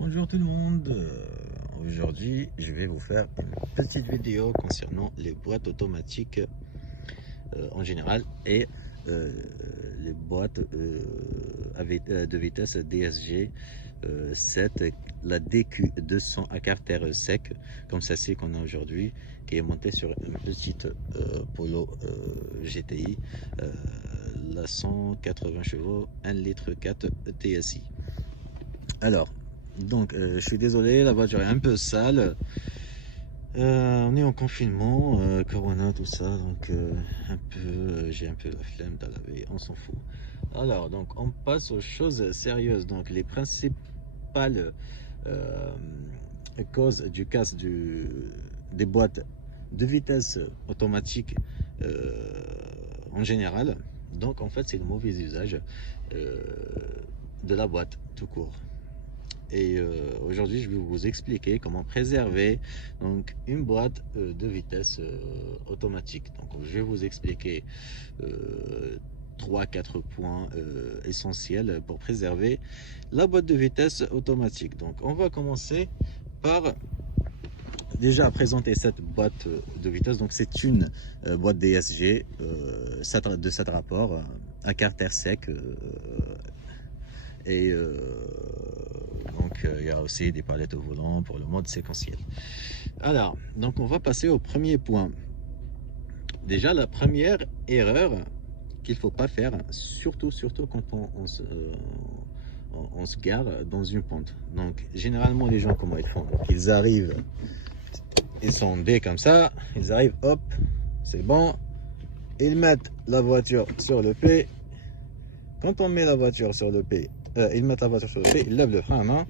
Bonjour tout le monde. Aujourd'hui je vais vous faire une petite vidéo concernant les boîtes automatiques en général et les boîtes de vitesse DSG 7, la DQ200 à carter sec comme celle-ci qu'on a aujourd'hui, qui est montée sur une petite Polo GTI, la 180 chevaux 1 litre 4 TSI. Alors, donc, je suis désolé, la voiture est un peu sale. On est en confinement, Corona, tout ça, donc j'ai un peu la flemme de la laver, on s'en fout. Alors, donc, on passe aux choses sérieuses. Donc, les principales causes du casse des boîtes de vitesse automatique en général. Donc, en fait, c'est le mauvais usage de la boîte tout court. Et aujourd'hui je vais vous expliquer comment préserver donc une boîte de vitesse automatique. Donc je vais vous expliquer 3-4 points essentiels pour préserver la boîte de vitesse automatique. Donc on va commencer par déjà présenter cette boîte de vitesse. Donc c'est une boîte DSG de 7 rapports à carter sec et donc il y a aussi des palettes au volant pour le mode séquentiel. Alors, donc on va passer au premier point. Déjà, la première erreur qu'il ne faut pas faire, surtout quand on se gare dans une pente. Donc généralement les gens, comment ils font? Donc, ils arrivent, ils sont dès comme ça, ils arrivent, hop, c'est bon, ils mettent la voiture sur le P. Quand on met la voiture sur le P, ils mettent la voiture sur le P, ils lèvent le frein à main.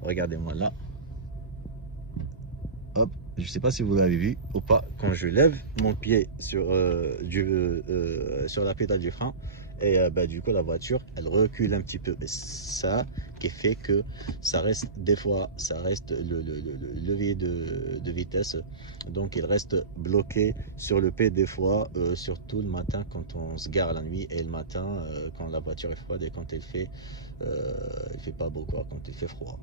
Regardez-moi là. Hop, je sais pas si vous l'avez vu ou pas. Quand je lève mon pied sur la pédale du frein, et du coup la voiture elle recule un petit peu. Et ça qui fait que ça reste des fois, ça reste le levier de vitesse, donc il reste bloqué sur le P des fois, surtout le matin quand on se gare la nuit, et le matin quand la voiture est froide et quand il fait pas beau quoi, quand il fait froid.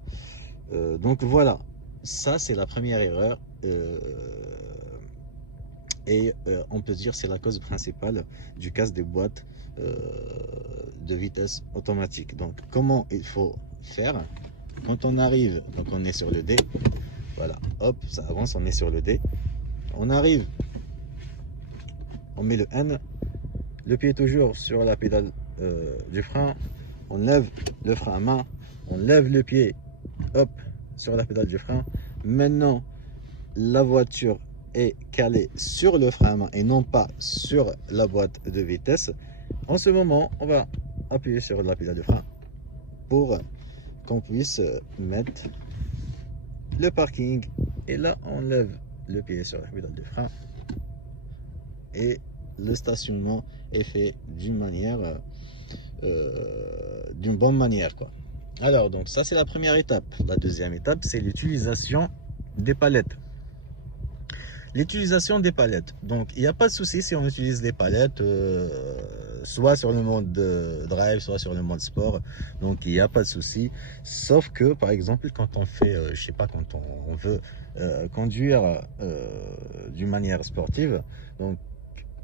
Donc voilà, ça c'est la première erreur et on peut dire c'est la cause principale du casse des boîtes de vitesse automatique. Donc comment il faut faire quand on arrive? Donc on est sur le D, voilà, hop, ça avance, on est sur le D, on arrive, on met le N, le pied toujours sur la pédale du frein, on lève le frein à main, on lève le pied, hop, sur la pédale du frein. Maintenant la voiture est calée sur le frein à main et non pas sur la boîte de vitesse. En ce moment on va appuyer sur la pédale de frein pour qu'on puisse mettre le parking, et là on lève le pied sur la pédale de frein et le stationnement est fait d'une bonne manière quoi. Alors donc ça c'est la première étape. La deuxième étape c'est l'utilisation des palettes. L'utilisation des palettes, donc il n'y a pas de souci si on utilise les palettes soit sur le mode drive, soit sur le mode sport, donc il n'y a pas de souci, sauf que par exemple quand on fait je sais pas, quand on veut conduire d'une manière sportive, donc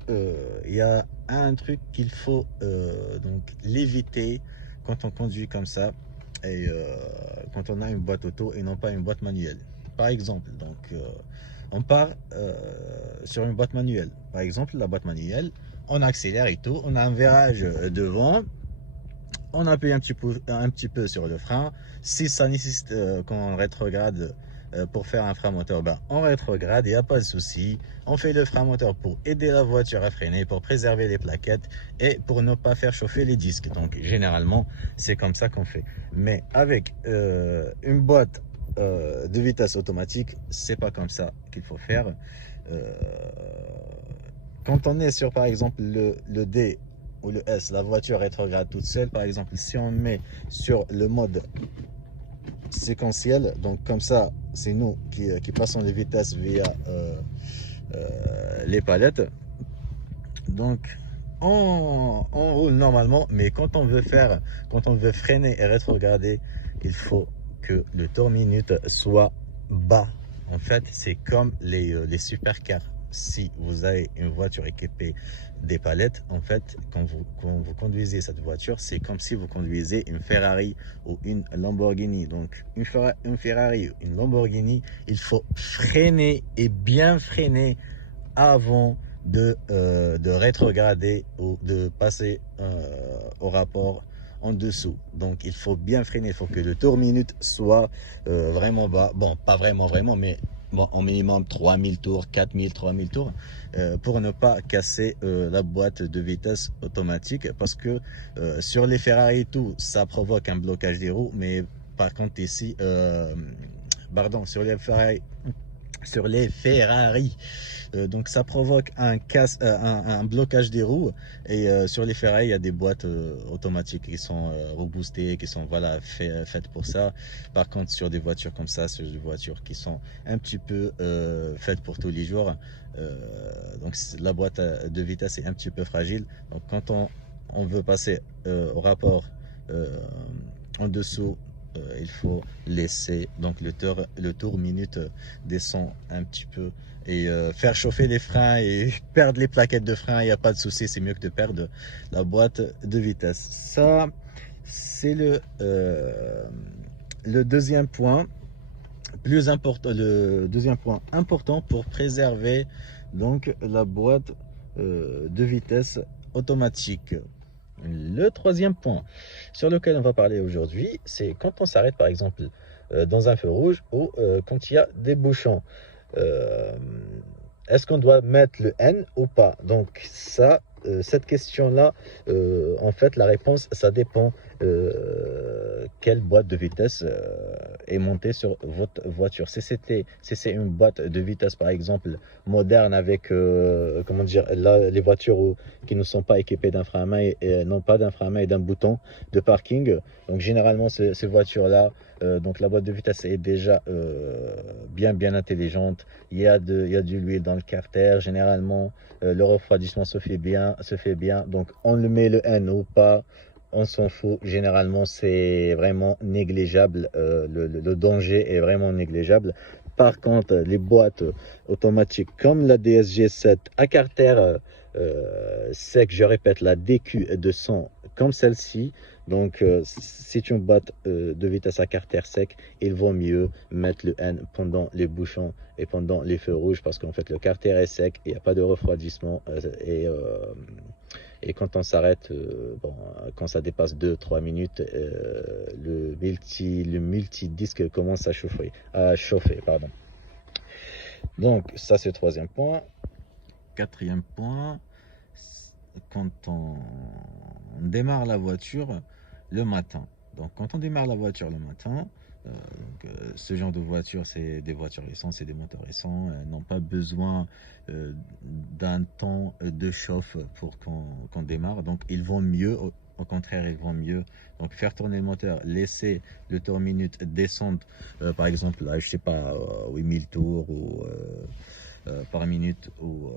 il y a un truc qu'il faut donc l'éviter quand on conduit comme ça, et quand on a une boîte auto et non pas une boîte manuelle. Par exemple, donc on part sur une boîte manuelle. Par exemple, la boîte manuelle, on accélère et tout, on a un virage devant, on appuie un petit peu sur le frein. Si ça nécessite qu'on rétrograde pour faire un frein moteur, on rétrograde, il n'y a pas de souci. On fait le frein moteur pour aider la voiture à freiner, pour préserver les plaquettes et pour ne pas faire chauffer les disques. Donc généralement c'est comme ça qu'on fait. Mais avec une boîte de vitesse automatique, c'est pas comme ça qu'il faut faire. Quand on est sur par exemple le D ou le S, la voiture rétrograde toute seule. Par exemple, si on met sur le mode séquentiel, donc comme ça c'est nous qui passons les vitesses via les palettes, donc on roule normalement, mais quand on veut freiner et rétrograder, il faut que le tour minute soit bas. En fait, c'est comme les supercars. Si vous avez une voiture équipée des palettes, en fait, quand vous conduisez cette voiture, c'est comme si vous conduisez une Ferrari ou une Lamborghini. Donc, une Ferrari ou une Lamborghini, il faut freiner et bien freiner avant de rétrograder ou de passer au rapport en dessous. Donc il faut bien freiner, il faut que le tour minute soit vraiment bas. Bon, pas vraiment, mais bon, au minimum 3000 tours, 4000, 3000 tours, pour ne pas casser la boîte de vitesse automatique, parce que sur les Ferrari et tout, ça provoque un blocage des roues, mais par contre ici, pardon, sur les Ferrari, donc ça provoque un blocage des roues, et sur les Ferrari il y a des boîtes automatiques qui sont reboostées, qui sont voilà faites pour ça. Par contre sur des voitures comme ça, sur des voitures qui sont un petit peu faites pour tous les jours, donc la boîte de vitesse est un petit peu fragile. Donc quand on veut passer au rapport en dessous, il faut laisser donc le tour minute descend un petit peu, et faire chauffer les freins et perdre les plaquettes de frein, il n'y a pas de souci, c'est mieux que de perdre la boîte de vitesse. Ça c'est le deuxième point plus important, le deuxième point important pour préserver donc la boîte de vitesse automatique. Le troisième point sur lequel on va parler aujourd'hui, c'est quand on s'arrête par exemple dans un feu rouge ou quand il y a des bouchons. Est-ce qu'on doit mettre le N ou pas? Donc ça, cette question-là, en fait la réponse, ça dépend quelle boîte de vitesse est montée sur votre voiture. Si c'est une boîte de vitesse par exemple moderne avec comment dire, là, les voitures qui ne sont pas équipées d'un frein à main et non pas d'un frein à main et d'un bouton de parking, donc généralement ces voitures-là, donc la boîte de vitesse est déjà bien intelligente. Il y a de l'huile dans le carter. Généralement le refroidissement se fait bien. Donc on le met le N ou pas, on s'en fout. Généralement c'est vraiment négligeable, le danger est vraiment négligeable. Par contre les boîtes automatiques comme la DSG7 à carter sec, je répète, la DQ200 comme celle-ci, donc c'est une boîte de vitesse à carter sec, il vaut mieux mettre le N pendant les bouchons et pendant les feux rouges, parce qu'en fait le carter est sec, il n'y a pas de refroidissement, et quand on s'arrête, bon, quand ça dépasse 2-3 minutes, le multi-disque commence à chauffer, pardon. Donc ça c'est le troisième point. Quatrième point, quand on démarre la voiture le matin. Donc quand on démarre la voiture le matin, ce genre de voiture, c'est des voitures récentes, c'est des moteurs récents, n'ont pas besoin d'un temps de chauffe pour qu'on démarre. Donc ils vont mieux, au contraire, ils vont mieux donc faire tourner le moteur, laisser le tour minute descendre, par exemple, là, je sais pas, 8000 tours ou par minute, ou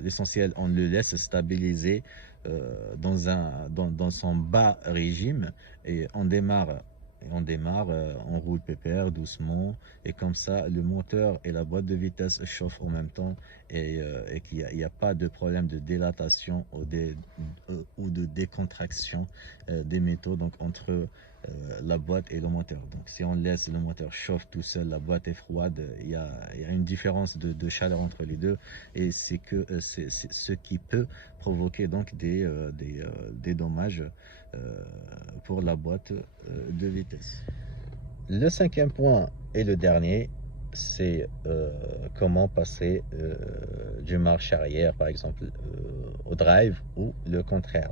l'essentiel, on le laisse stabiliser dans son bas régime, et on démarre, on roule pépère doucement, et comme ça le moteur et la boîte de vitesse chauffent en même temps, et qu'il n'y a pas de problème de dilatation ou de décontraction des métaux, donc entre la boîte et le moteur. Donc si on laisse le moteur chauffe tout seul, la boîte est froide, il y a une différence de chaleur entre les deux, et c'est ce qui peut provoquer donc des dommages pour la boîte de vitesse. Le cinquième point et le dernier, c'est comment passer du marche arrière par exemple au drive, ou le contraire.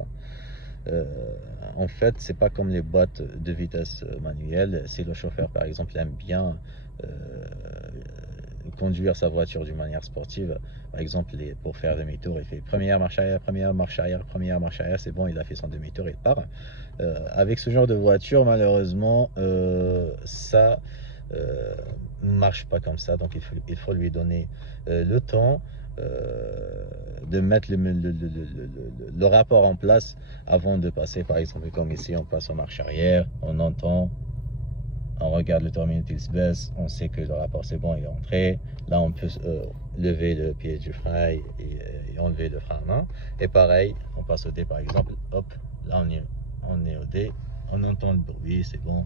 En fait, c'est pas comme les boîtes de vitesse manuelles. Si le chauffeur par exemple aime bien conduire sa voiture d'une manière sportive, par exemple pour faire demi-tour, il fait première marche arrière, c'est bon, il a fait son demi-tour, il part. Avec ce genre de voiture, malheureusement, ça marche pas comme ça. Donc il faut lui donner le temps de mettre le rapport en place avant de passer. Par exemple, comme ici, on passe en marche arrière, on entend on regarde le terminal, il se baisse, on sait que le rapport c'est bon, il est entré. Là on peut lever le pied du frein et enlever le frein à main. Et pareil, on passe au D par exemple, hop, là on est au D, on entend le bruit, c'est bon.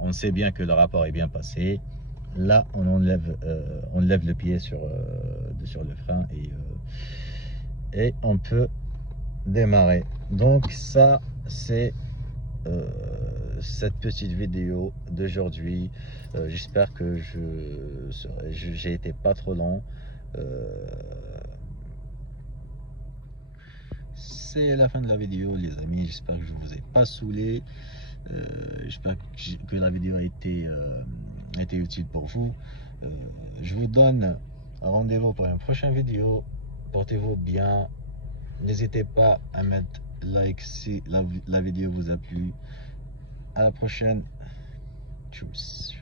On sait bien que le rapport est bien passé. Là on enlève le pied sur le frein et on peut démarrer. Donc ça c'est cette petite vidéo d'aujourd'hui. J'espère que j'ai été pas trop long. C'est la fin de la vidéo les amis, j'espère que je vous ai pas saoulé. J'espère que la vidéo a été utile pour vous. Je vous donne rendez-vous pour une prochaine vidéo. Portez-vous bien, n'hésitez pas à mettre like si la vidéo vous a plu. À la prochaine. Tchuss.